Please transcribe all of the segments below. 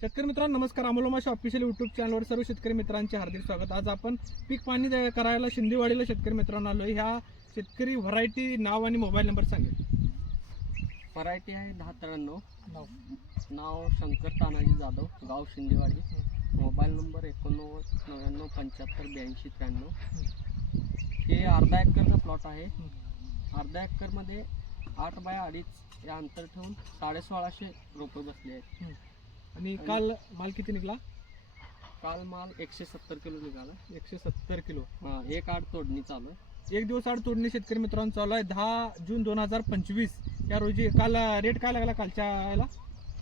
शेतकरी मित्रांनो नमस्कार. अमोलमाशा ऑफिशियल युट्यूब चॅनलवर सर्व शेतकरी मित्रांचे हार्दिक स्वागत. आज आपण पीक पाणी करायला शिंदेवाडीला शेतकरी मित्रांनो आलो ह्या शेतकरी व्हरायटी नाव आणि मोबाईल नंबर सांगेल व्हरायटी आहे दहा त्र्याण्णव. नाव शंकर तानाजी जाधव गाव शिंदेवाडी. मोबाईल नंबर एकोणनव्वद नव्याण्णव पंच्याहत्तर ब्याऐंशी त्र्याण्णव. हे अर्धा एकरचा प्लॉट आहे. अर्धा एकरमध्ये आठ बाय अडीच या अंतर ठेवून साडेसोळाशे रोपे बसले आहेत. आणि काल माल किती निघला? काल माल एकशे सत्तर किलो निघाला. एकशे सत्तर किलो. हा, एक आड तोडणी चालू आहे. एक दिवस आड तोडणी शेतकरी मित्रांनो चालू आहे. दहा जून दोन हजार पंचवीस या रोजी काल रेट काय लागला कालच्या याला?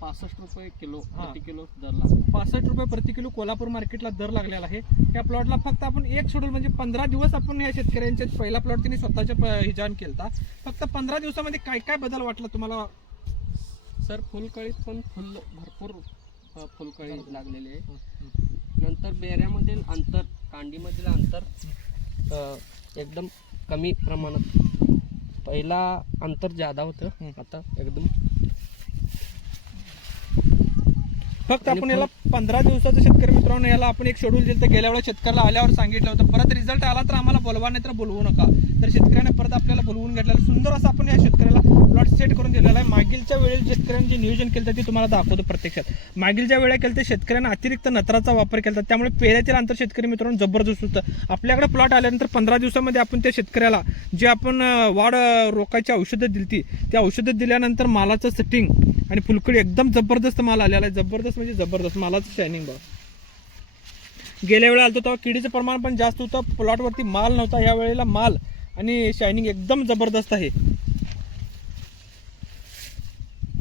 पासष्ट रुपये किलो हा. प्रति किलो दर लागला. पासष्ट रुपये प्रति किलो कोल्हापूर मार्केटला दर लागलेला आहे. त्या प्लॉटला फक्त आपण एक शेड्यूल म्हणजे पंधरा दिवस आपण या शेतकऱ्यांचे पहिला प्लॉट त्यांनी स्वतःच्या प- ह्याच्यावर केलता. फक्त पंधरा दिवसामध्ये काय काय बदल वाटला तुम्हाला? सर फुलकळीत पण फुल भरपूर फुलकळी लागलेली आहे. नंतर बेऱ्यामधील अंतर कांडीमधील अंतर एकदम कमी प्रमाणात. पहिला अंतर जादा होतं. आता एकदम फक्त आपण याला पंधरा दिवसाचं शेतकरी मित्रांनो याला आपण एक शेड्यूल दिलं तर गेल्या वेळेला शेतकऱ्याला आल्यावर सांगितलं होतं. परत रिझल्ट आला तर आम्हाला बोलवा नाही तर बोलवू नका. तर शेतकऱ्याने परत आपल्याला बोलवून घेतलेलं सुंदर असं आपण या शेतकऱ्याला प्लॉट सेट करून दिलेला आहे. मागीलच्या वेळेस शेतकऱ्यांनी जे नियोजन केलं ते तुम्हाला दाखवतो प्रत्यक्षात. मागीलच्या वेळेला केलं ते शेतकऱ्यांना अतिरिक्त नत्राचा वापर केला. त्यामुळे पेऱ्यातील अंतर शेतकरी मित्रांनो जबरदस्त होतं. आपल्याकडे प्लॉट आल्यानंतर पंधरा दिवसामध्ये आपण त्या शेतकऱ्याला जे आपण वाढ रोखायची औषधं दिली ती त्या औषधं दिल्यानंतर मालाचं सेटिंग आणि फुलकडी एकदम जबरदस्त माल आलेला आहे. जबरदस्त म्हणजे जबरदस्त. मालाचं शायनिंग बघा. गेल्या वेळेला आलतो तेव्हा किडीचं प्रमाण पण जास्त होतं. प्लॉटवरती माल नव्हता. या वेळेला माल आणि शायनिंग एकदम जबरदस्त आहे.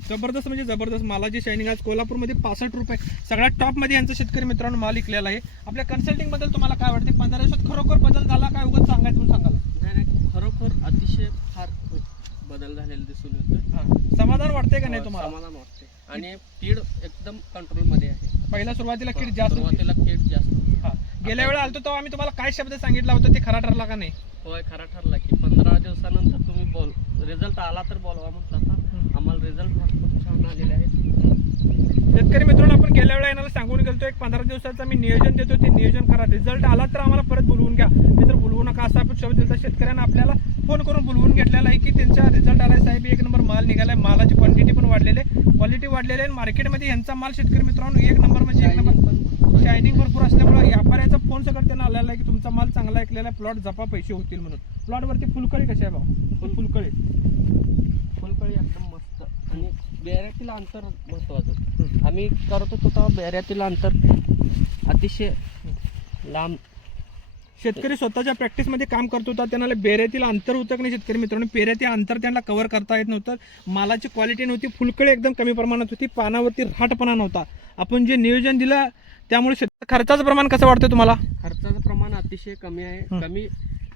जबरदस्त म्हणजे जबरदस्त. मालाची शायनिंग आज कोल्हापूरमध्ये पासष्ट रुपये. सगळ्यात टॉपमध्ये यांचं शेतकरी मित्रांनो माल विकलेला आहे. आपल्या कन्सल्टिंगबद्दल तुम्हाला काय वाटते? पंधरा दिवसात खरोखर बदल झाला काय उगाच सांगायचं म्हणून सांगाल नाही नाही खरोखर अतिशय फार बदल झालेला दिसून वाटतंय का नाही तुम्हाला समाधान वाटते आणि कीड एकदम कंट्रोलमध्ये आहे पहिला सुरुवातीला किड जास्त होती. सुरुवातीला कीड जास्त होती. हा. गेल्या वेळेला आलतो तेव्हा आम्ही तुम्हाला काय शब्द सांगितला होता ते खरा ठरला का नाही होय खरा ठरला की पंधरा दिवसानंतर तुम्ही बोल रिझल्ट आला तर बोलवा आता आम्हाला रिझल्ट भरपूर छान आलेले आहेत शेतकरी मित्रांनो आपण गेल्या वेळा येणारा सांगून गेलतो एक पंधरा दिवसाचं मी नियोजन देतो ते नियोजन करा. रिझल्ट आला तर आम्हाला परत बोलवून घ्या. नाही तर बोलवू नका असा आपण शब्द दिला. शेतकऱ्यांना आपल्याला फोन करून बोलवून घेतलेला आहे की त्यांचा रिझल्ट आलाय साहेब एक नंबर माल निघाला आहे मालाची क्वांटिटी पण वाढलेली आहे. क्वालिटी वाढलेली आहे मार्केटमध्ये यांचा माल शेतकरी मित्रांनो एक नंबर म्हणजे एक नंबर पण शायनिंग भरपूर असल्यामुळे व्यापाऱ्याचा फोन सगळं त्यांना आलेला आहे की तुमचा माल चांगला ऐकलेला आहे. प्लॉट जपा पैसे होतील म्हणून. प्लॉटवरती फुलकळी कशी आहे भाऊ? फुलकळी. फुलकळी एकदम मस्त. आणि बेऱ्यातील अंतर महत्वाचं. आम्ही करत होतो तेव्हा बेऱ्यातील अंतर अतिशय लांब. शेतकरी स्वतःच्या प्रॅक्टिसमध्ये काम करत होता त्यांना बेऱ्यातील अंतर होतं नाही शेतकरी मित्रांनो? पेऱ्यातील अंतर त्यांना कव्हर करता येत नव्हतं. मालाची क्वालिटी नव्हती फुलकळी एकदम कमी प्रमाणात होती पानावरती राटपणा नव्हता. आपण जे नियोजन दिलं त्यामुळे शेत खर्चाचं प्रमाण कसं वाटतं तुम्हाला? खर्चाचं प्रमाण अतिशय कमी आहे. कमी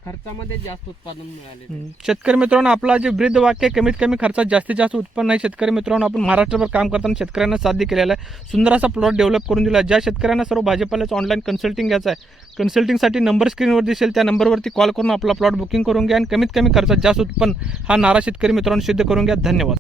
खर्चामध्ये जास्त उत्पादन मिळाले शेतकरी मित्रांनो आपला जे वृद्ध वाक्य कमीत कमी खर्चात जास्तीत जास्त उत्पन्न आहे. शेतकरी मित्रांनो आपण महाराष्ट्रभर काम करताना शेतकऱ्यांना साध्य केलेलं आहे. सुंदर असा प्लॉट डेव्हलप करून दिला ज्या शेतकऱ्यांना सर्व भाजीपाल्याचं ऑनलाईन कन्सल्टिंग घ्यायचं आहे कन्सल्टिंगसाठी नंबर स्क्रीनवर दिसेल त्या नंबरवरती कॉल करून आपला प्लॉट बुकिंग करून घ्या आणि कमीत कमी खर्चात जास्त उत्पन्न हा नारा शेतकरी मित्रांनो सिद्ध करून घ्या. धन्यवाद.